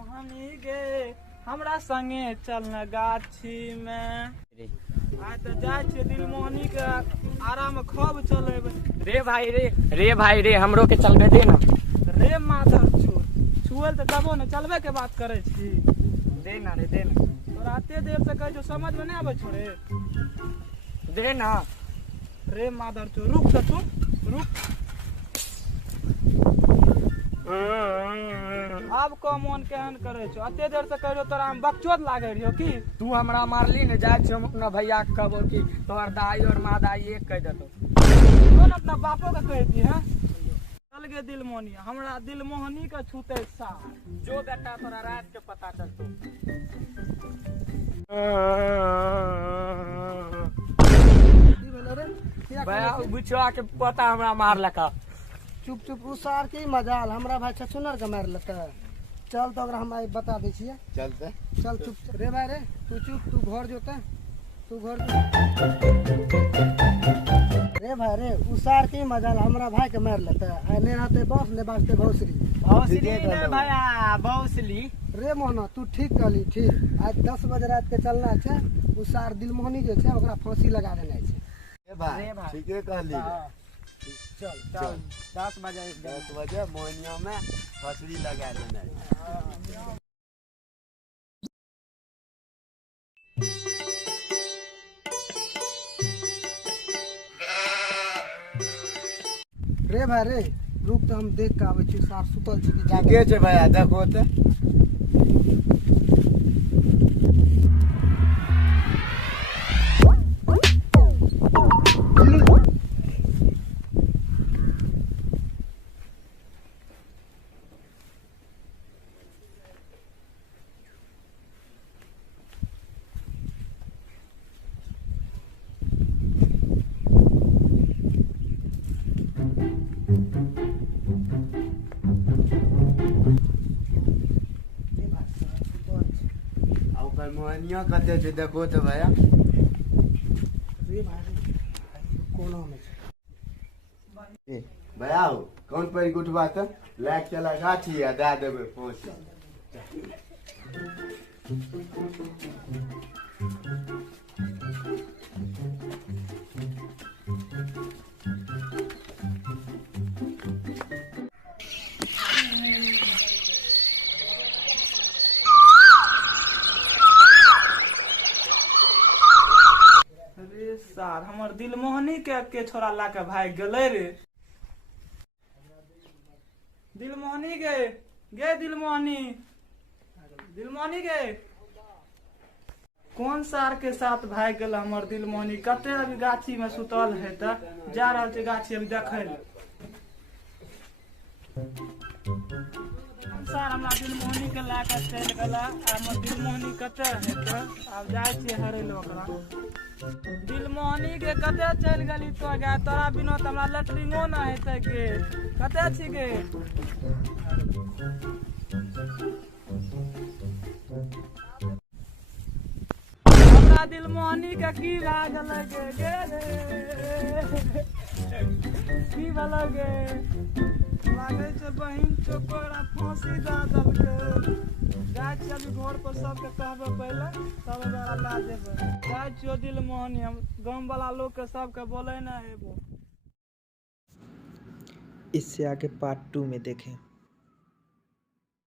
मोहनी गे हमरा संगे चलना गाछी में। आज तो जाए छे दिल मोहनी के आराम खूब चलेबे। रे भाई रे हमरो के चलबे दे ना। रे माधर छुएल तो दबो न चलबे के बात करे छी। दे ना रे दे ना। तोरा एते देर से कह जो समझ में नहीं आवे छोरे। दे ना रे माधर रुक तो तू रुक। अब को मन केहन करे छो एते देर से कह तोरा हम बकचोद लागे रहियो की। तू हमरा मारली ने जाय छ हम अपना भैया के कहबो कि तोहर दाई और मादाई एक कह देतो। कौन अपना बापो के कह दी है। चल गे दिल मोहनी हमरा दिल मोहनी के छूते सार जो बेटा तोरा रात के पता चलतो। भैया बुचवा के पता हमरा मार लका। चुप चुप उसार के मजाल हमरा भाई छछुनर के मार लेता। चल तो अगर हम बता दे छिए। चलते चल चुप रे भाई रे तू चुप तू घर जोता तू घर रे भाई रे उसार के मजाल हमरा भाई के मार लेता। ने रहते बस ने बाजते भौसरी ने भैया भौसली। रे मोहना तू ठीक कहली ठीक। आज 10 बजे रात के चलना छे उसार दिल मोहनी जे छे ओकरा फांसी लगा देना छे। ए भाई ठीके कहली। चल 10 बजे मोहनिया में फसली लगा देना। रे भाई रे रुक तो हम देख के आवे छी साफ सुतल छी कि ठीके छे भैया देखो ते। मोहनिया कते छे देखो तो भैया। रे भाई कोनो में ए भैया कौन पर गुटबा त लाग चला गाछी आ दे देबे पोछ। सार हमर दिल मोहनी के छोरा ला के भाग गेले रे। दिल मोहनी गे दिल मोहनी गे कौन सार के साथ भाग गेल हमर दिल मोहनी। कते अभी गाछी में सुतल है त जा रहल छै गाछी अभी देखे ले। सार हमरा दिल मोहनी के ला के चल गेला। हमर दिल मोहनी कते है त अब जाय छी हरे लो ओकरा। दिल मोहनी के कते चल गली तो गे तोरा बिना त हमरा लैट्रिनो ना हेते गे। कते छी गे। हमरा दिल मोहनी के की लागल गे की भला गे लागे छै बहिन चोकोरा फांसी दा देलके। जाय छी अभी घर पर सबके कहबे पहले तब ओकरा ला देबे। जाय छियो दिल मोहनी हम गांव वाला लोग के सबके बोले ना हेबो। इससे आगे पार्ट 2 में देखें।